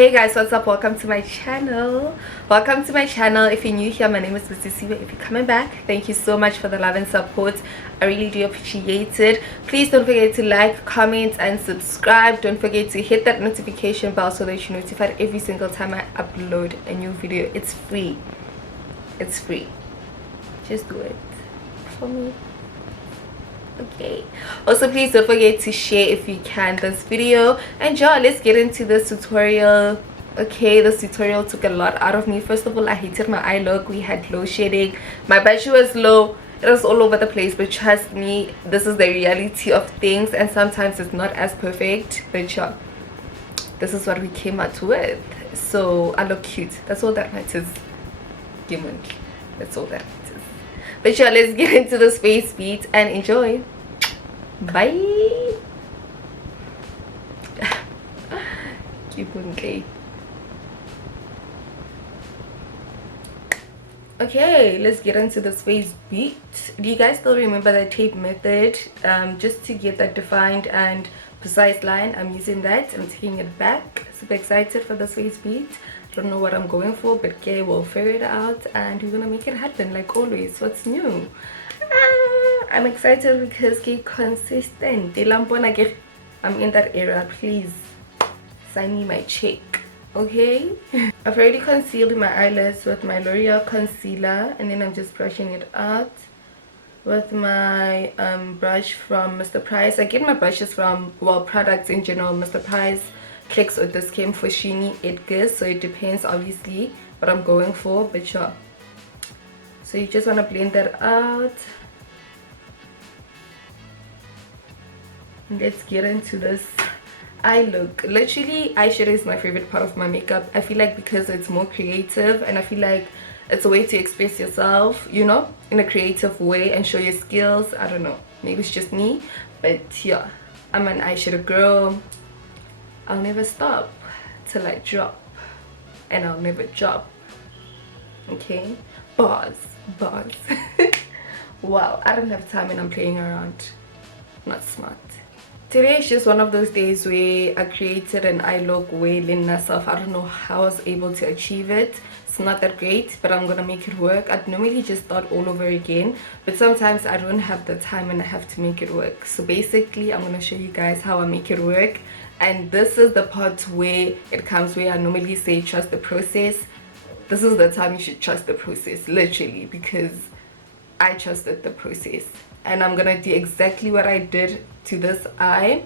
Hey guys, what's up? Welcome to my channel. If you're new here, my name is Buciebeauty. If you're coming back, thank you so much for the love and support. I really do appreciate it. Please don't forget to like, comment and subscribe. Don't forget to hit that notification bell so that you're notified every single time I upload a new video. It's free. Just do it for me. Okay, also please don't forget to share if you can this video, and yeah, let's get into this tutorial. Okay, this tutorial took a lot out of me. First of all, I hated my eye look. We had low shading, my battery was low, it was all over the place, but trust me, this is the reality of things, and sometimes it's not as perfect, but yeah, this is what we came out with. So I look cute, that's all that matters. That's all that matters. But yeah, let's get into this face beat and enjoy. Bye. Okay, let's get into this face beat. Do you guys still remember the tape method? Just to get that defined and precise line, I'm using that. I'm taking it back. Super excited for this face beat. Don't know what I'm going for, but okay, we'll figure it out and we're gonna make it happen like always. What's new? I'm excited because it's consistent. I'm in that era. Please sign me my check. Okay. I've already concealed my eyelids with my L'Oreal concealer, and then I'm just brushing it out with my brush from Mr.Price. I get my brushes from, well, products in general, Mr.Price, Clicks, or this came for Sheeny, Edgar's, so it depends obviously what I'm going for, but sure. So you just want to blend that out. Let's get into this eye look. Literally, eyeshadow is my favorite part of my makeup. I feel like because it's more creative, and I feel like it's a way to express yourself, you know, in a creative way and show your skills. I don't know, maybe it's just me, but yeah, I'm an eyeshadow girl. I'll never stop till I drop, and I'll never drop. Okay, bars. Wow, I don't have time and I'm playing around. Not smart. Today is just one of those days where I created an eye look way in myself. I don't know how I was able to achieve it. It's not that great, but I'm gonna make it work. I'd normally just start all over again, but sometimes I don't have the time and I have to make it work. So basically, I'm gonna show you guys how I make it work. And this is the part where it comes, where I normally say trust the process. This is the time you should trust the process, literally, because I trusted the process. And I'm gonna do exactly what I did to this eye,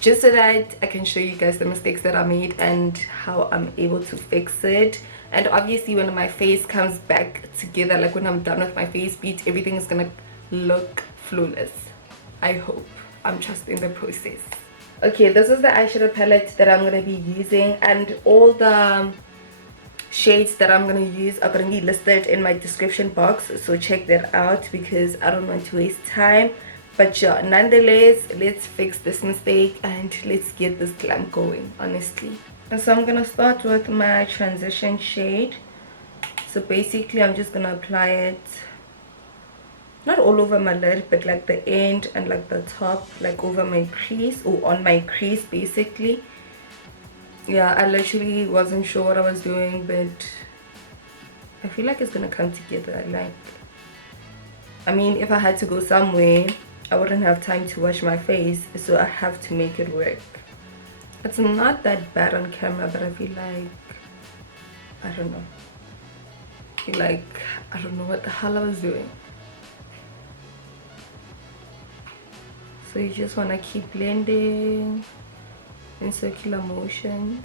just so that I can show you guys the mistakes that I made and how I'm able to fix it. And obviously when my face comes back together, like when I'm done with my face beat, everything is gonna look flawless. I hope. I'm trusting the process. Okay, this is the eyeshadow palette that I'm gonna be using, and all the shades that I'm gonna use are gonna be listed in my description box, so check that out because I don't want to waste time. But yeah, nonetheless, let's fix this mistake and let's get this glam going, honestly. And so I'm gonna start with my transition shade. So basically I'm just gonna apply it not all over my lid, but like the end and like the top, like over my crease, or on my crease basically. Yeah, I literally wasn't sure what I was doing, but I feel like it's gonna come together. Like, I mean, if I had to go somewhere, I wouldn't have time to wash my face, so I have to make it work. It's not that bad on camera, but I feel like, I don't know. Like, I don't know what the hell I was doing. So you just want to keep blending in circular motions.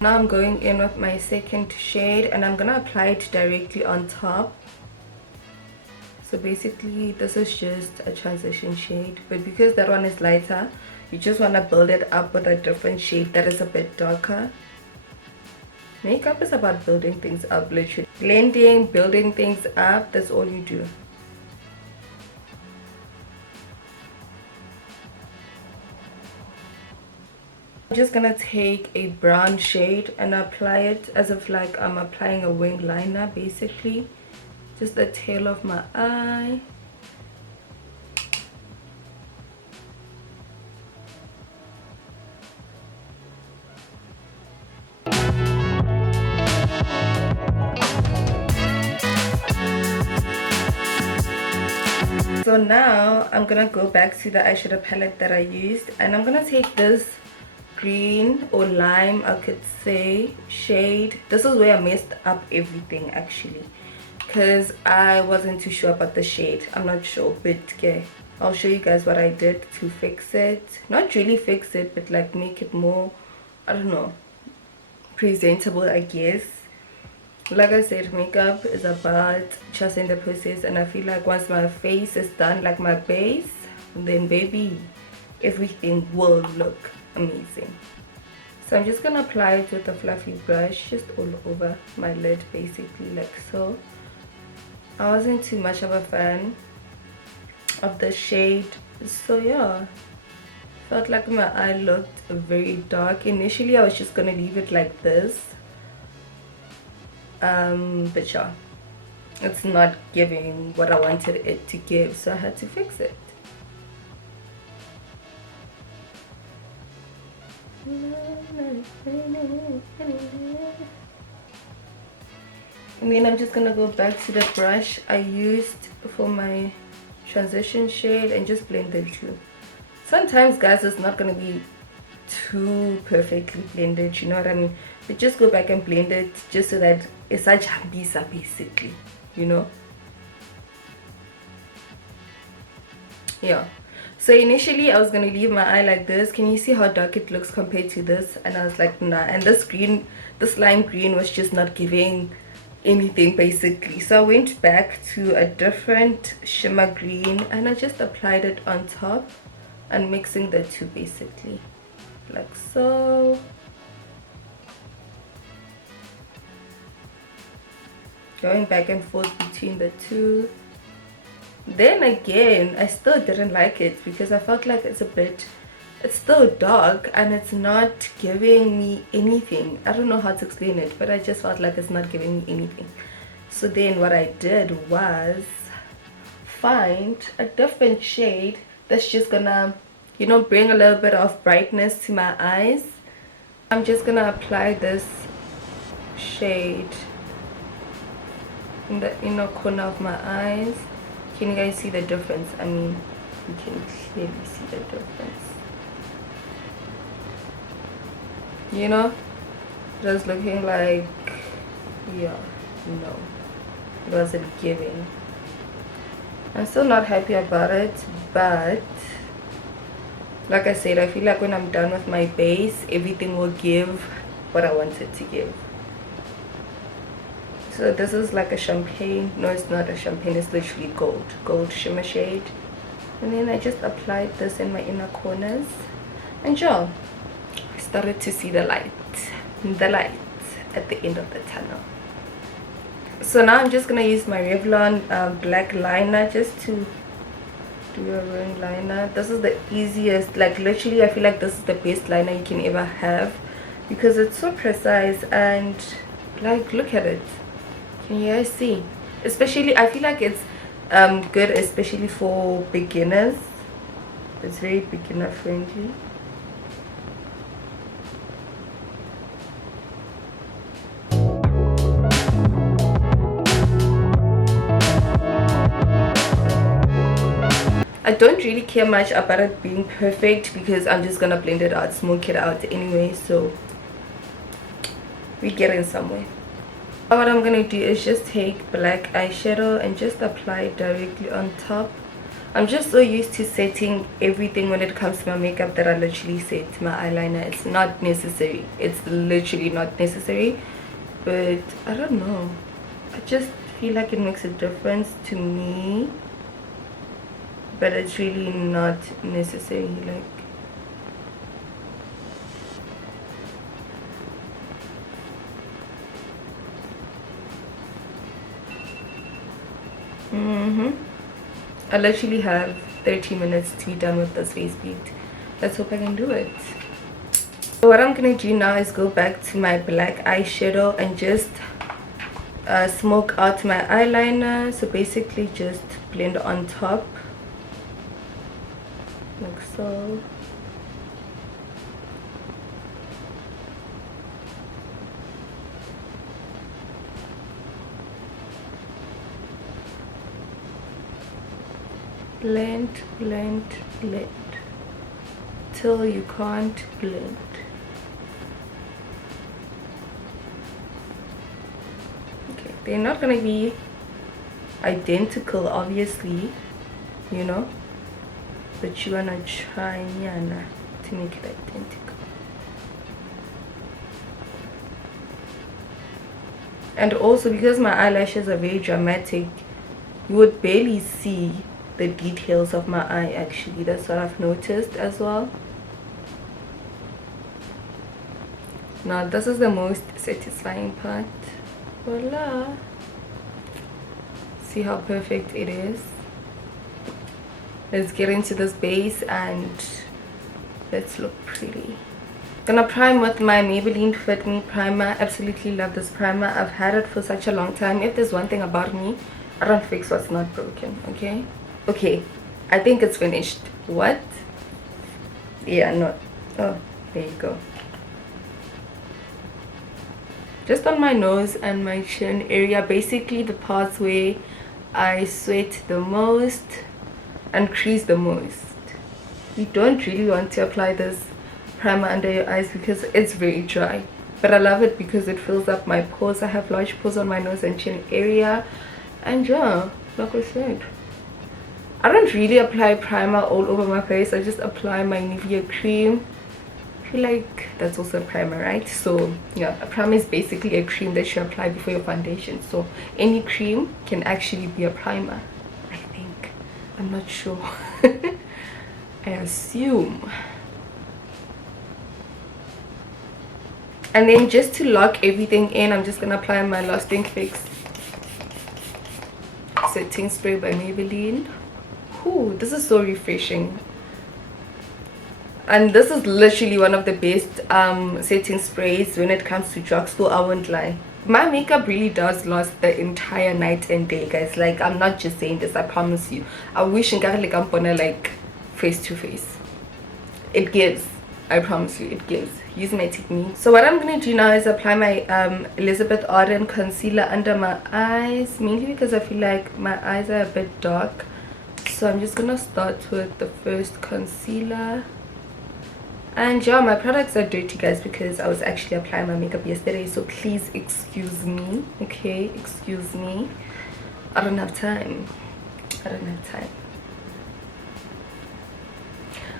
Now I'm going in with my second shade, and I'm gonna apply it directly on top. So basically this is just a transition shade, but because that one is lighter, you just want to build it up with a different shade that is a bit darker. Makeup is about building things up, literally. Blending, building things up, that's all you do. I'm just gonna take a brown shade and apply it as if like I'm applying a wing liner, basically. Just the tail of my eye. So now I'm gonna go back to the eyeshadow palette that I used, and I'm gonna take this green or lime, I could say, shade. This is where I messed up everything actually, because I wasn't too sure about the shade. I'm not sure, but okay, I'll show you guys what I did to fix it. Not really fix it, but like make it more, I don't know, presentable, I guess. Like I said, makeup is about trusting the process, and I feel like once my face is done, like my base, then baby, everything will look amazing. So I'm just gonna apply it with a fluffy brush just all over my lid, basically, like so. I wasn't too much of a fan of the shade, so yeah, felt like my eye looked very dark. Initially I was just gonna leave it like this, but yeah, it's not giving what I wanted it to give, so I had to fix it. And then I'm just gonna go back to the brush I used for my transition shade and just blend the two. Sometimes, guys, it's not gonna be too perfectly blended, you know what I mean, but just go back and blend it just so that it's a jambisa, basically, you know. Yeah, so initially I was gonna leave my eye like this. Can you see how dark it looks compared to this? And I was like, nah. And this green, this lime green, was just not giving anything, basically. So I went back to a different shimmer green and I just applied it on top and mixing the two, basically, like so. Going back and forth between the two. Then again, I still didn't like it because I felt like it's still dark and it's not giving me anything. I don't know how to explain it, but I just felt like it's not giving me anything. So then what I did was find a different shade that's just gonna, you know, bring a little bit of brightness to my eyes. I'm just gonna apply this shade in the inner corner of my eyes. Can you guys see the difference? I mean, you can clearly see the difference. You know, just looking like, yeah, no, it wasn't giving. I'm still not happy about it, but like I said, I feel like when I'm done with my base, everything will give what I want it to give. So this is like a champagne. No, it's not a champagne, it's literally gold shimmer shade. And then I just applied this in my inner corners, and yeah, I started to see the light at the end of the tunnel. So now I'm just gonna use my Revlon black liner just to do a ring liner. This is the easiest, like literally I feel like this is the best liner you can ever have because it's so precise and like look at it. Can you guys see? Especially I feel like it's good especially for beginners. It's very beginner friendly. I don't really care much about it being perfect because I'm just gonna blend it out, smoke it out anyway, so we're getting somewhere. What I'm gonna do is just take black eyeshadow and just apply it directly on top. I'm just so used to setting everything when it comes to my makeup that I literally set my eyeliner. It's not necessary, it's literally not necessary, but I don't know, I just feel like it makes a difference to me, but it's really not necessary. Like I literally have 30 minutes to be done with this face beat. Let's hope I can do it. So what I'm gonna do now is go back to my black eyeshadow and just smoke out my eyeliner. So basically just blend on top like so. blend, blend, blend till you can't blend. Okay, they're not gonna be identical, obviously, you know, but you wanna try to make it identical. And also, because my eyelashes are very dramatic, you would barely see the details of my eye. Actually, that's what I've noticed as well. Now this is the most satisfying part. Voila, see how perfect it is. Let's get into this base and let's look pretty. Gonna prime with my Maybelline Fit Me primer. Absolutely love this primer. I've had it for such a long time. If there's one thing about me, I don't fix what's not broken. Okay, I think it's finished. What? Yeah, no. Oh, there you go. Just on my nose and my chin area, basically the parts where I sweat the most and crease the most. You don't really want to apply this primer under your eyes because it's very dry, but I love it because it fills up my pores. I have large pores on my nose and chin area, and yeah, like I said, I don't really apply primer all over my face. I just apply my Nivea cream. I feel like that's also a primer, right? So yeah, a primer is basically a cream that you apply before your foundation, so any cream can actually be a primer, I think. I'm not sure. I assume. And then just to lock everything in, I'm just gonna apply my Lasting Fix setting spray by Maybelline. Ooh, this is so refreshing. And this is literally one of the best setting sprays when it comes to drugstore, I won't lie. My makeup really does last the entire night and day, guys. Like, I'm not just saying this, I promise you. I wish I'm gonna like face to face. It gives, I promise you, it gives. Use my technique. So what I'm gonna do now is apply my Elizabeth Arden concealer under my eyes, mainly because I feel like my eyes are a bit dark. So I'm just gonna start with the first concealer. And yeah, my products are dirty, guys, because I was actually applying my makeup yesterday, so please excuse me. Okay, excuse me. I don't have time.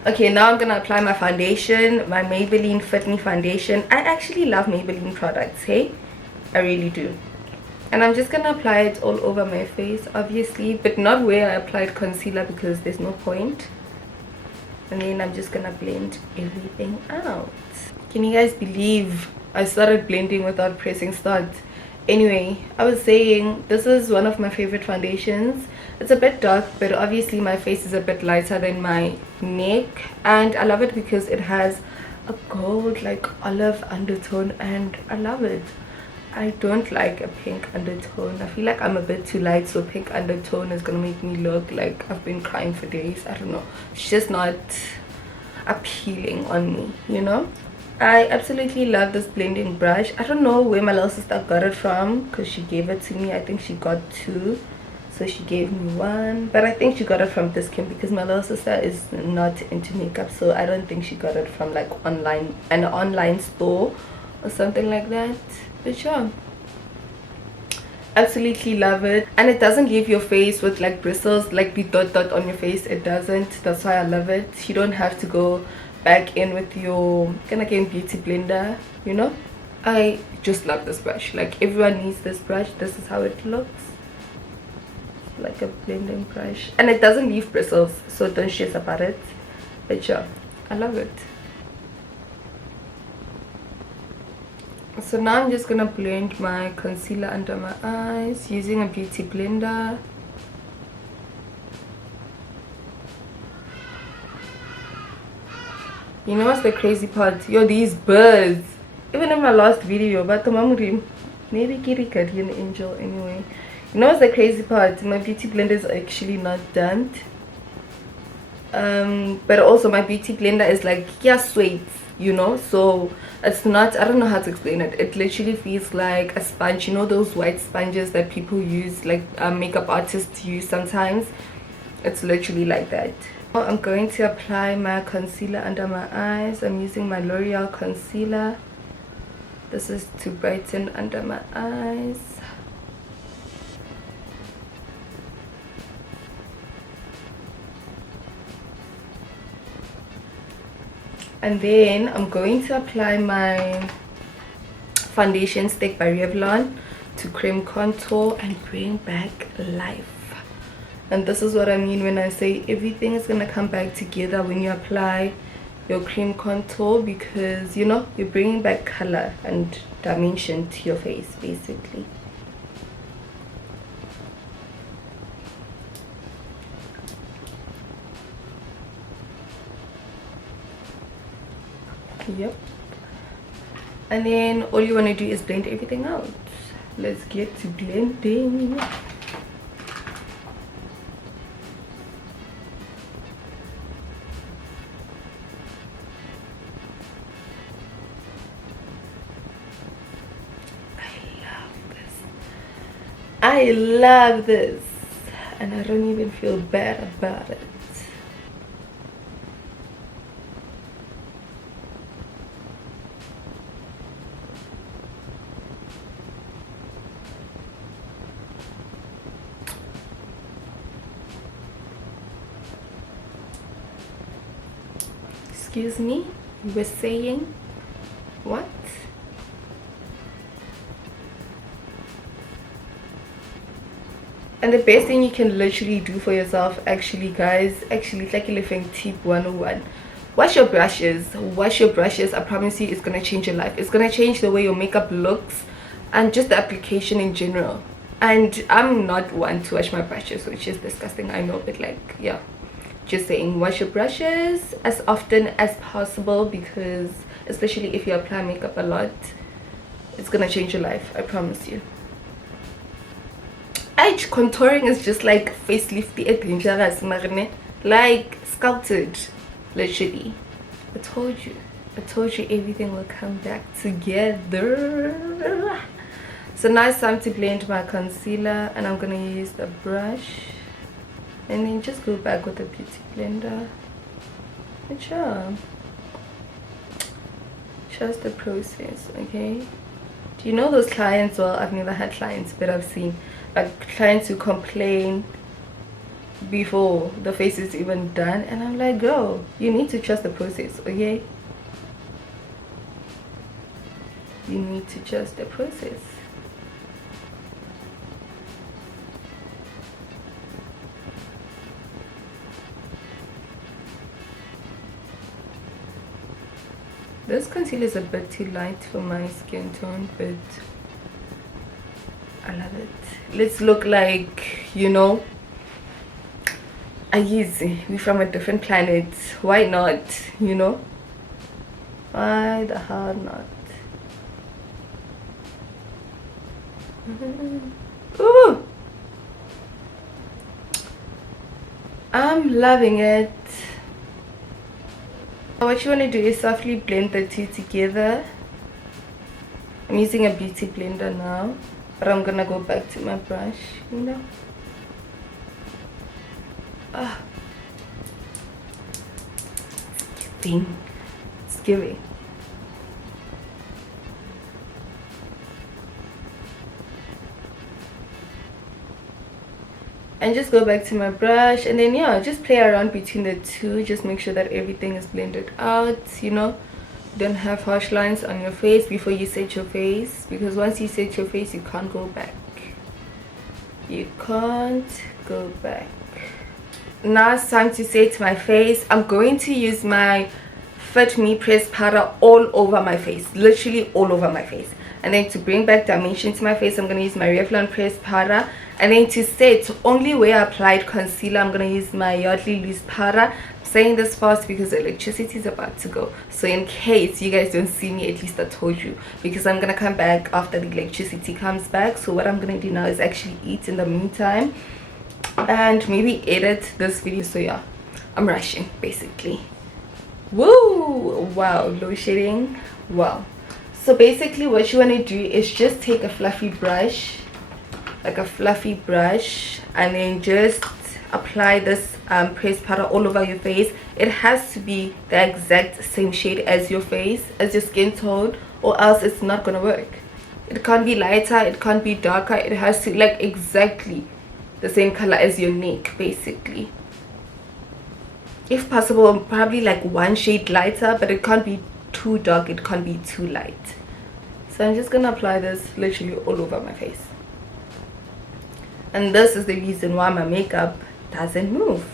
Okay, now I'm gonna apply my foundation, my Maybelline Fit Me foundation. I actually love Maybelline products, hey, I really do. And I'm just gonna apply it all over my face, obviously, but not where I applied concealer because there's no point. And then I'm just gonna blend everything out. Can you guys believe I started blending without pressing start? Anyway, I was saying this is one of my favorite foundations. It's a bit dark, but obviously my face is a bit lighter than my neck, and I love it because it has a gold like olive undertone, and I love it. I don't like a pink undertone. I feel like I'm a bit too light, so pink undertone is gonna make me look like I've been crying for days. I don't know, it's just not appealing on me, you know. I absolutely love this blending brush. I don't know where my little sister got it from because she gave it to me. I think she got two, so she gave me one, but I think she got it from Discount because my little sister is not into makeup, so I don't think she got it from like online, an online store or something like that. But yeah, absolutely love it. And it doesn't leave your face with like bristles, like the dot on your face. It doesn't. That's why I love it. You don't have to go back in with your beauty blender, you know. I just love this brush. Like, everyone needs this brush. This is how it looks, like a blending brush, and it doesn't leave bristles, so don't stress about it. But yeah, I love it. So now I'm just gonna blend my concealer under my eyes using a beauty blender. You know what's the crazy part? Yo, these birds. Even in my last video, but maybe Kitty Guardian Angel anyway. You know what's the crazy part? My beauty blender is actually not done. But also my beauty blender is like, yeah, sweet, you know, so it's not, I don't know how to explain it. It literally feels like a sponge, you know, those white sponges that people use, like makeup artists use sometimes. It's literally like that. Now I'm going to apply my concealer under my eyes. I'm using my L'Oreal concealer. This is to brighten under my eyes. And then I'm going to apply my foundation stick by Revlon to cream contour and bring back life. And this is what I mean when I say everything is gonna come back together when you apply your cream contour, because you know you're bringing back color and dimension to your face basically. Yep. And then all you want to do is blend everything out. Let's get to blending. I love this and I don't even feel bad about it. Excuse me, you were saying what? And the best thing you can literally do for yourself, actually guys, it's like living tip 101. Wash your brushes. Wash your brushes. I promise you it's gonna change your life. It's gonna change the way your makeup looks and just the application in general. And I'm not one to wash my brushes, which is disgusting, I know, but like, yeah, just saying, wash your brushes as often as possible, because especially if you apply makeup a lot, it's gonna change your life, I promise you. Contouring is just like facelifty and dangerous, marine, like sculpted, literally. I told you everything will come back together. So now it's time to blend my concealer, and I'm gonna use the brush and then just go back with the beauty blender. Good job. Trust the process, okay? Do you know those clients? Well, I've never had clients, but I've seen like clients who complain before the face is even done, and I'm like, girl, you need to trust the process, okay? You need to trust the process. This concealer is a bit too light for my skin tone, but I love it. Let's look like, you know, we're from a different planet. Why not, you know? Why the hell not? Ooh! I'm loving it. What you want to do is softly blend the two together. I'm using a beauty blender now, but I'm gonna go back to my brush, you know. It's giving. And just go back to my brush, and then yeah, just play around between the two. Just make sure that everything is blended out, you know. Don't have harsh lines on your face before you set your face, because once you set your face, you can't go back. You can't go back. Now it's time to set my face. I'm going to use my Fit Me pressed powder all over my face, literally all over my face. And then to bring back dimension to my face, I'm going to use my Revlon pressed powder. And then to set, only where I applied concealer, I'm going to use my Yardley loose powder. I'm saying this fast because electricity is about to go. So in case you guys don't see me, at least I told you. Because I'm going to come back after the electricity comes back. So what I'm going to do now is actually eat in the meantime. And maybe edit this video. So yeah, I'm rushing basically. Woo! Wow, low shading. Wow. So basically what you want to do is just take a fluffy brush, like a fluffy brush, and then just apply this pressed powder all over your face, it has to be the exact same shade as your face, as your skin tone, or else it's not gonna work. It can't be lighter, it can't be darker, it has to like exactly the same color as your neck basically. If possible, probably like one shade lighter, but it can't be too dark, it can't be too light. So I'm just gonna apply this literally all over my face. And this is the reason why my makeup doesn't move.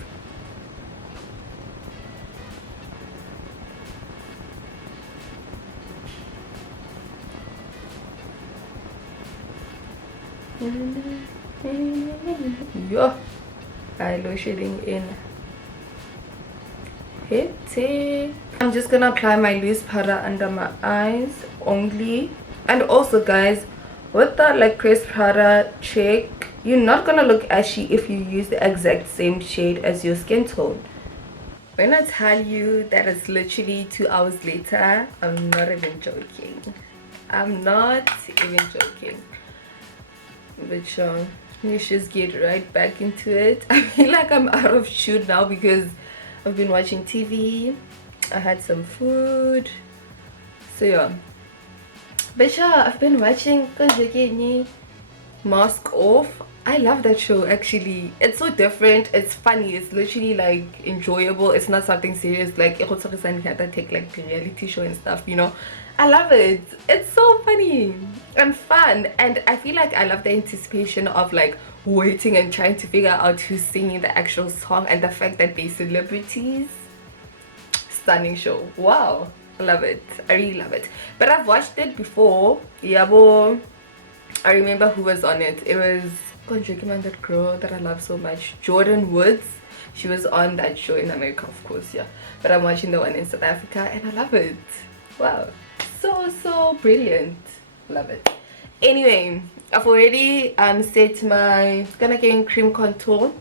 Yo, eyelash shading in. Hit it. I'm just gonna apply my loose powder under my eyes only. And also guys, with that like pressed powder trick, you're not gonna look ashy if you use the exact same shade as your skin tone. When I tell you that it's literally 2 hours later, I'm not even joking. I'm not even joking. But sure, let's just get right back into it. I feel like I'm out of shoot now because I've been watching TV, I had some food, so yeah. But yeah, I've been watching Concealing, Mask Off. I love that show actually. It's so different, it's funny, it's literally like enjoyable. It's not something serious like take like reality show and stuff, you know. I love it. It's so funny and fun, and I feel like I love the anticipation of like waiting and trying to figure out who's singing the actual song, and the fact that they're celebrities. Stunning show. Wow, I love it. I really love it. But I've watched it before. Yabo, I remember who was on it. It was that girl that I love so much, Jordan Woods. She was on that show in America, of course, yeah. But I'm watching the one in South Africa and I love it. Wow, so brilliant. Love it. Anyway, I've already set my Skin cream contour.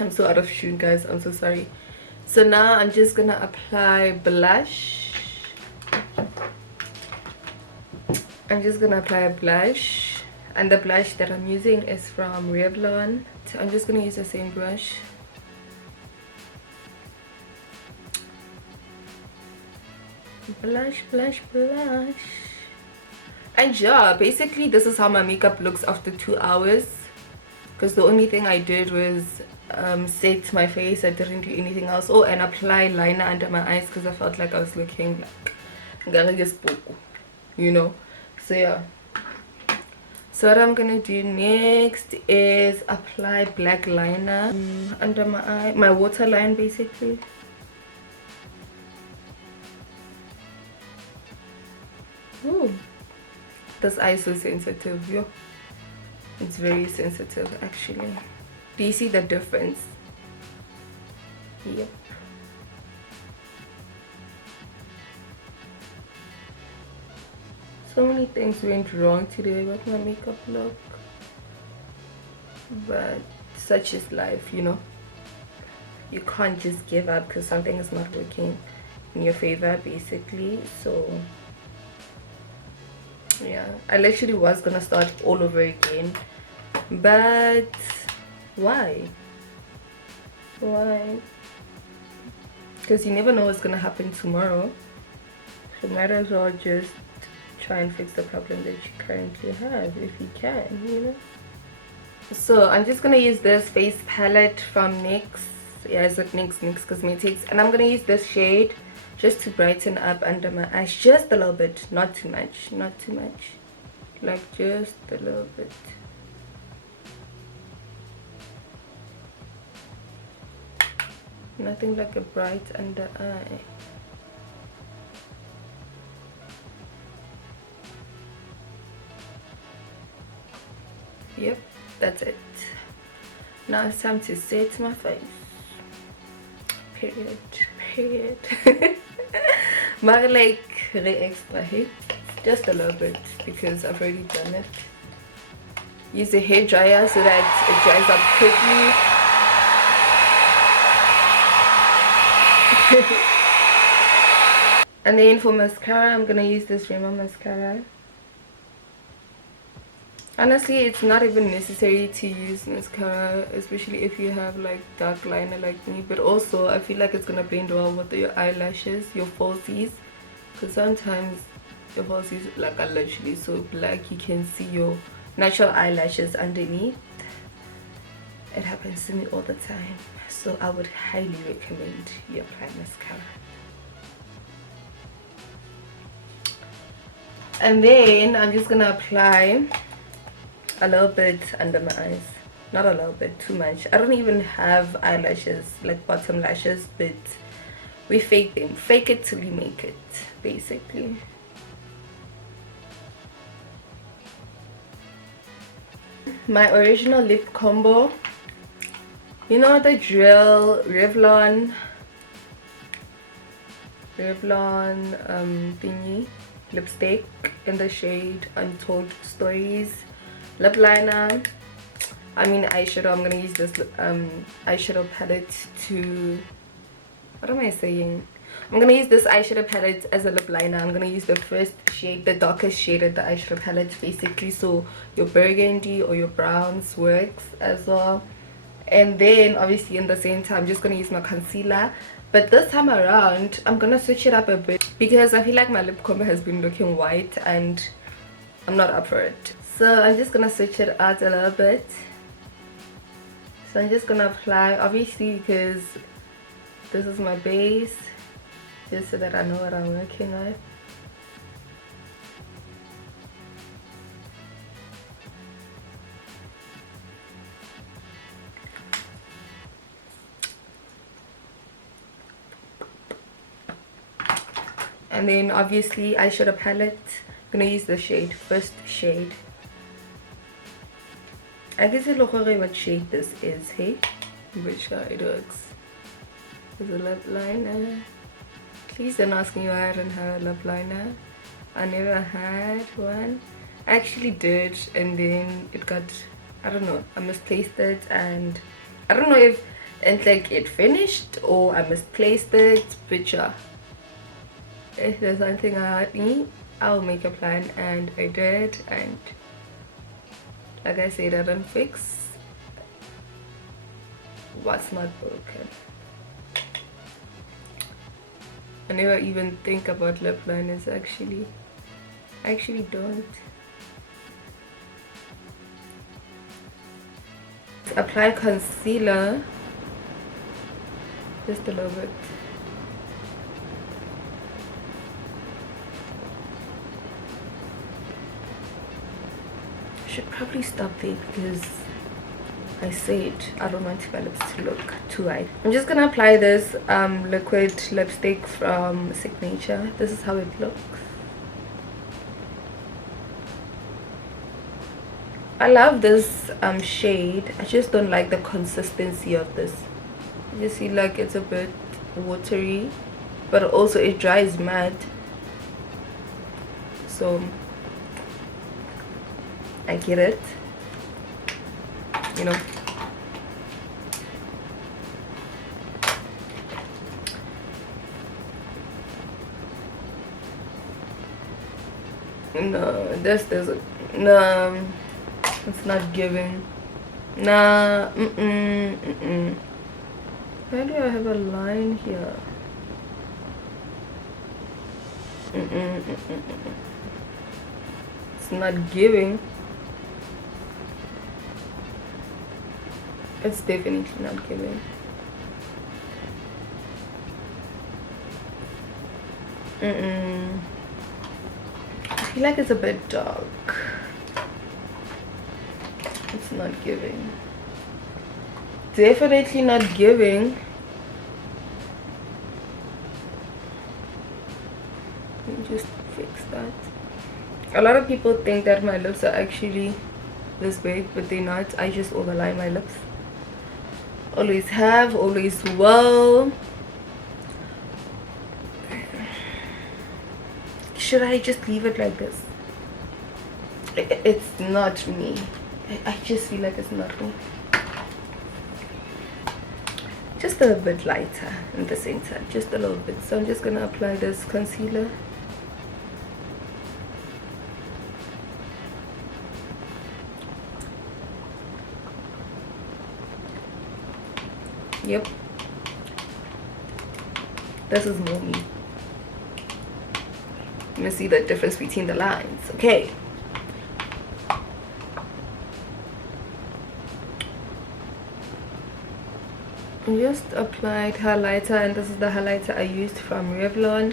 I'm so out of tune guys, I'm so sorry. So now I'm just gonna apply blush. I'm just gonna apply a blush, and the blush that I'm using is from Revlon. So I'm just gonna use the same brush. Blush, blush, blush. And yeah, basically this is how my makeup looks after 2 hours, because the only thing I did was set my face. I didn't do anything else. Oh, and apply liner under my eyes because I felt like I was looking like you know. So yeah, so what I'm gonna do next is apply black liner under my eye, my waterline basically. Ooh, this eye is so sensitive, yo. It's very sensitive actually. Do you see the difference? Yep. So many things went wrong today with my makeup look, but such is life, you know. You can't just give up because something is not working in your favor basically. So yeah, I literally was gonna start all over again, but why? Because you never know what's gonna happen tomorrow, so might as well just try and fix the problem that you currently have if you can, you know. So I'm just gonna use this face palette from NYX. Yeah, it's like NYX Cosmetics, and I'm gonna use this shade just to brighten up under my eyes just a little bit, not too much, like just a little bit. Nothing like a bright under eye. Yep, that's it. Now it's time to set my face. Period. Maar like re-extra hit, just a little bit because I've already done it. Use a hair dryer so that it dries up quickly. And then for mascara, I'm gonna use this Rimmel mascara. Honestly, it's not even necessary to use mascara, especially if you have like dark liner like me. But also, I feel like it's gonna blend well with your eyelashes, your falsies, because sometimes your falsies like are literally so black you can see your natural eyelashes underneath. It happens to me all the time, so I would highly recommend you apply mascara. And then I'm just gonna apply a little bit under my eyes. Not a little bit, too much. I don't even have eyelashes, like bottom lashes, but we fake them. Fake it till we make it, basically. My original lip combo, you know the drill Revlon thingy lipstick in the shade Untold Stories, lip liner, eyeshadow. I'm gonna use this eyeshadow palette to, what am I saying, I'm gonna use this eyeshadow palette as a lip liner. I'm gonna use the first shade, the darkest shade of the eyeshadow palette, basically, so your burgundy or your browns works as well. And then obviously in the same time I'm just gonna use my concealer, but this time around I'm gonna switch it up a bit because I feel like my lip combo has been looking white and I'm not up for it. So I'm just gonna switch it out a little bit. So I'm just gonna apply, obviously, because this is my base, just so that I know what I'm working with. And then obviously eyeshadow palette. I'm gonna use the shade, first shade. I guess it looks like what shade this is, hey? Which it works. There's a lip liner. Please don't ask me why I don't have a lip liner. I never had one. I actually did, and then it got, I don't know, I misplaced it, and I don't know if it finished or I misplaced it, but yeah. If there's something I need, I'll make a plan, and I did, and like I said, I don't fix what's not broken. I never even think about lip liners actually. I actually don't. Apply concealer just a little bit. Should probably stop there because I said I don't want my lips to look too white. I'm just gonna apply this liquid lipstick from Signature. This is how it looks. I love this shade. I just don't like the consistency of this. I just feel like it's a bit watery, but also it dries matte, so I get it, you know. No, this doesn't. No, it's not giving. Nah. Why do I have a line here? It's not giving. It's definitely not giving. I feel like it's a bit dark. It's not giving. Definitely not giving. Let me just fix that. A lot of people think that my lips are actually this big, but they're not. I just overline my lips. Always have, always will. Should I just leave it like this? It's not me. I just feel like it's not me. Just a bit lighter in the center, just a little bit. So I'm just gonna apply this concealer. Yep, this is more me. Let me see the difference between the lines. Okay, I just applied highlighter, and this is the highlighter I used from Revlon.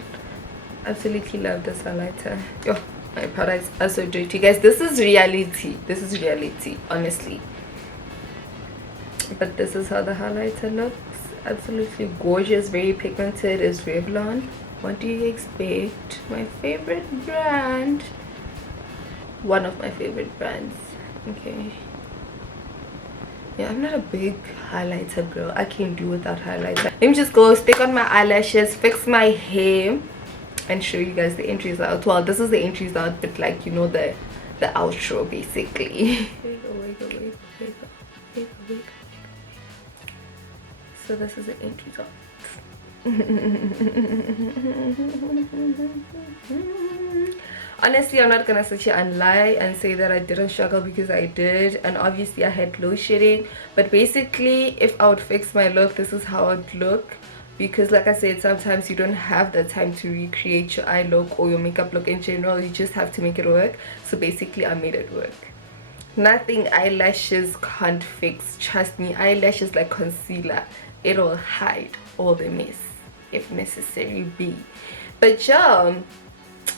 Absolutely love this highlighter. Yo, my products are so dirty, guys. This is reality. This is reality, honestly. But this is how the highlighter looks. Absolutely gorgeous, very pigmented. Is Revlon. What do you expect? My favorite brand. One of my favorite brands. Okay. Yeah, I'm not a big highlighter girl. I can't do without highlighter. Let me just go stick on my eyelashes, fix my hair, and show you guys the end result. Well, this is the end result, but like, you know, the outro basically. So this is the end result. Honestly, I'm not gonna sit here and lie and say that I didn't struggle, because I did, and obviously I had low shading. But basically, if I would fix my look, this is how it would look. Because like I said, sometimes you don't have the time to recreate your eye look or your makeup look in general. You just have to make it work. So basically, I made it work. Nothing eyelashes can't fix. Trust me, eyelashes like concealer, it'll hide all the mess if necessary be. But yeah,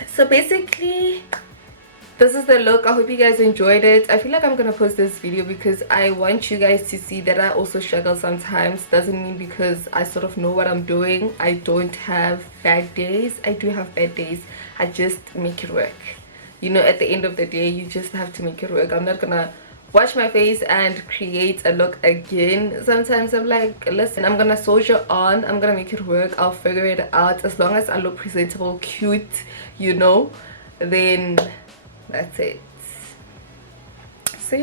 so basically this is the look. I hope you guys enjoyed it. I feel like I'm gonna post this video because I want you guys to see that I also struggle sometimes. Doesn't mean because I sort of know what I'm doing I don't have bad days. I do have bad days. I just make it work. You know, at the end of the day, you just have to make it work. I'm not gonna wash my face and create a look again. Sometimes I'm like, listen, I'm gonna soldier on, I'm gonna make it work, I'll figure it out. As long as I look presentable, cute, you know, then that's it. So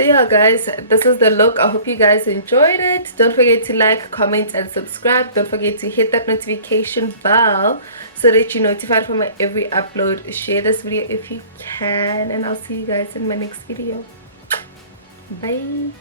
yeah, guys, this is the look. I hope you guys enjoyed it. Don't forget to like, comment, and subscribe. Don't forget to hit that notification bell so that you're notified for my every upload. Share this video if you can, and I'll see you guys in my next video. Bye.